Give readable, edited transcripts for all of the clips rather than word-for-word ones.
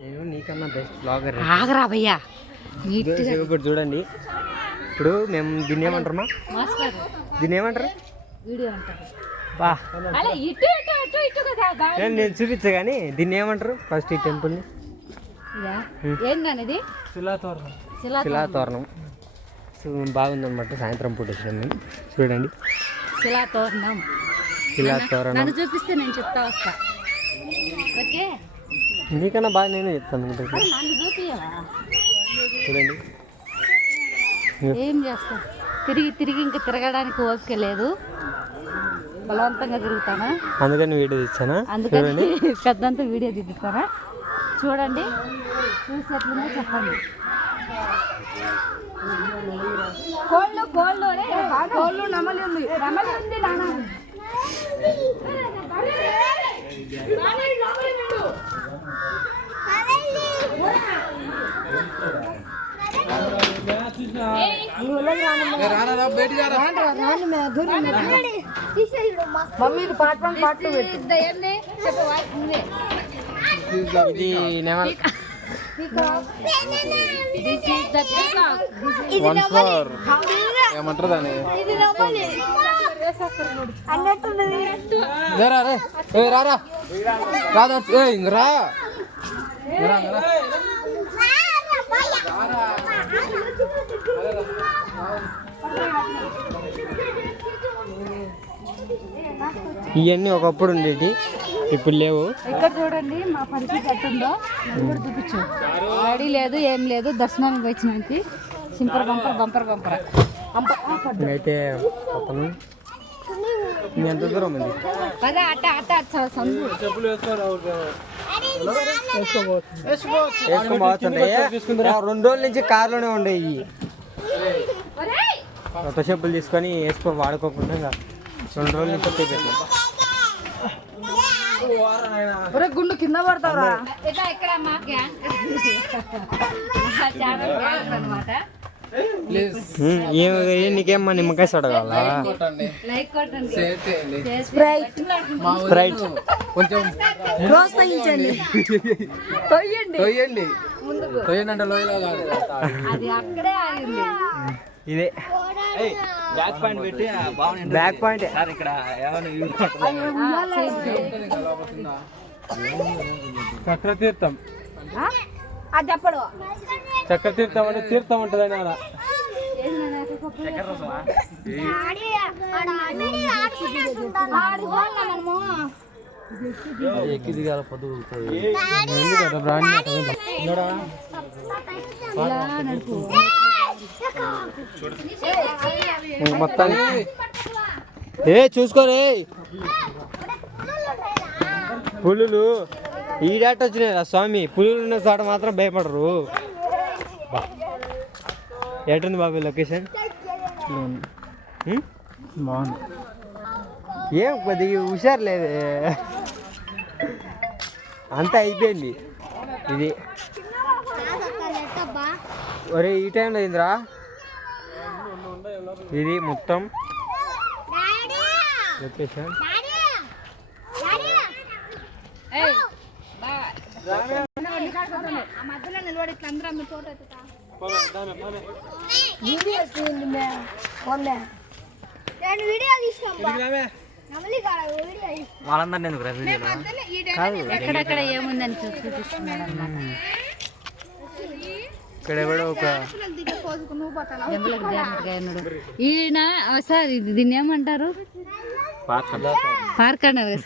నేను నీకన్నా best blogger. ఆగరా భయ్యా ఇప్పుడు చూడండి, ఇప్పుడు మేము దీన్ని ఏమంటారమ్మా, దీన్ని ఏమంటారు, బా నేను చూపించా కానీ దీన్ని ఏమంటారు ఫస్ట్ ఈ టెంపుల్ని? ఏంటనేది శిలాతోరణం. బాగుందన్నమాట. సాయంత్రం పూట వచ్చినాం మేము. చూడండి శిలాతోరణం. నన్ను చూపిస్తే నేను చెప్తా వస్తా. ఓకే, నీకన్నా బాగా నేనే చెప్తాను. నన్ను చూపియవా? చూడండి ఏం చేస్తా, తిరిగి ఇంకా తిరగడానికి ఓపిక లేదు, బలవంతంగా తిరుగుతానా, అందుకని వీడియో తెచ్చానా. అందుకని పెద్దంతా వీడియో దిగుతారా. చూడండి, చూసి ఎట్లుందో చెప్పండి. కోళ్ళు నమలి ఉంది నాన్న. ఏమంటారు దాన్ని? ఇవన్నీ ఒకప్పుడు ఉండేటి, ఇప్పుడు లేవు. ఇక్కడ చూడండి మా పరిస్థితి ఎట్టుందో, ఇప్పుడు చూపించు. రెడీ లేదు, ఏం లేదు. దర్శనానికి వచ్చినానికి సింపర్ బంపర్ అయితే ఎంత దూరం ఉంది? కదా అట్ట చెప్పులు వేసుకోవచ్చు. 2 రోజుల నుంచి కార్లోనే ఉండేవి. కొత్త చెప్పులు తీసుకొని వాడుకోకుండా 2 రోజుల నుంచి పెట్టాం. గుండు కింద పడతావా? నీకేమ్మా నిమ్మకాయ సోడా కావాలా? స్ప్రైట్ కొంచెం ప్రోత్సహించండి. తొయ్యండి అంటే లోయలో కాదు, ఇదే బ్యాక్ పాయింట్ పెట్టి బ్యాక్ పాయింట్ సార్. ఇక్కడ చక్రతీర్థం, చక్రతీర్థం అంటే తీర్థం ఉంటుందని అలా. ఎక్కి దిగాల పొద్దు మొత్తానికి చూసుకోరే. పులులు ఈడాట వచ్చినాయి స్వామి. పులులు ఉన్న చోట మాత్రం భయపడరు. ఎటుంది బాబు లొకేషన్? బాగుంది. ఏం కొద్దిగా హుషారు లేదు, అంతా అయిపోయింది ఇది. ఒరే ఈ టైంలో అయిందిరా ఇది మొత్తం లొకేషన్. వాళ్ళందరినీ ఎందుకు ఎక్కడెక్కడ ఏముందని చూపిస్తున్నాడు అన్నమాట. ఇక్కడ ఎవడో ఒక ఈయన సార్ దీన్ని ఏమంటారు? పార్క్ అన్నారు.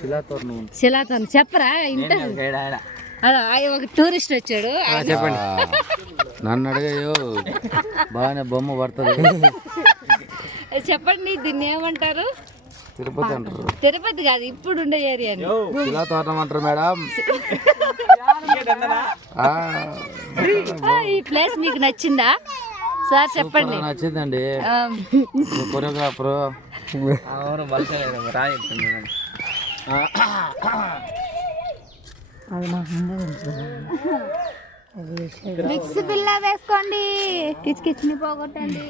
శిలాతోరణం చెప్పరా? ఇంత ఒక టూరిస్ట్ వచ్చాడు. చెప్పండి. నన్ను అడిగాయో బాగానే బొమ్మ పడుతుంది. చెప్పండి దీన్ని ఏమంటారు? తిరుపతి అంటారు. తిరుపతి కాదు, ఇప్పుడు ఉండే ఏరియా. శిలాతోరణం అంటారు మేడం. ఈ ప్లేస్ మీకు నచ్చిందా సార్? చెప్పండి. నచ్చిందండి. కొరియోగ్రాఫర్ మిక్స్ బిల్ల వేసుకోండి, కిచ్ కిచ్ని పోగొట్టండి.